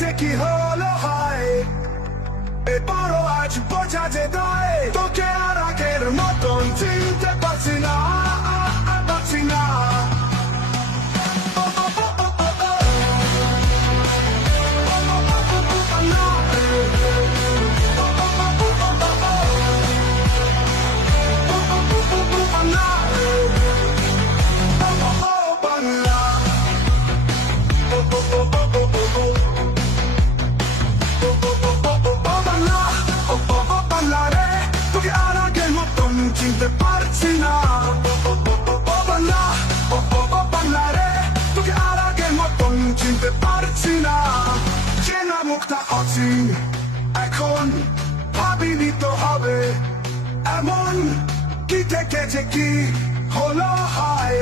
যে কি হলো হয়, এবারও আজ বোঝা যে দায়, তোকে আর আগের মতন চিনতে পারছি না, পারছি না। চিনতে পারছি না, বাংলা রে, তোকে আর আগের মতন চিনতে পারছি না। চেনা মুখটা অচিন এখন, ভাবিনি তো হবে এমন, কি থেকে যে কি হলো হয়।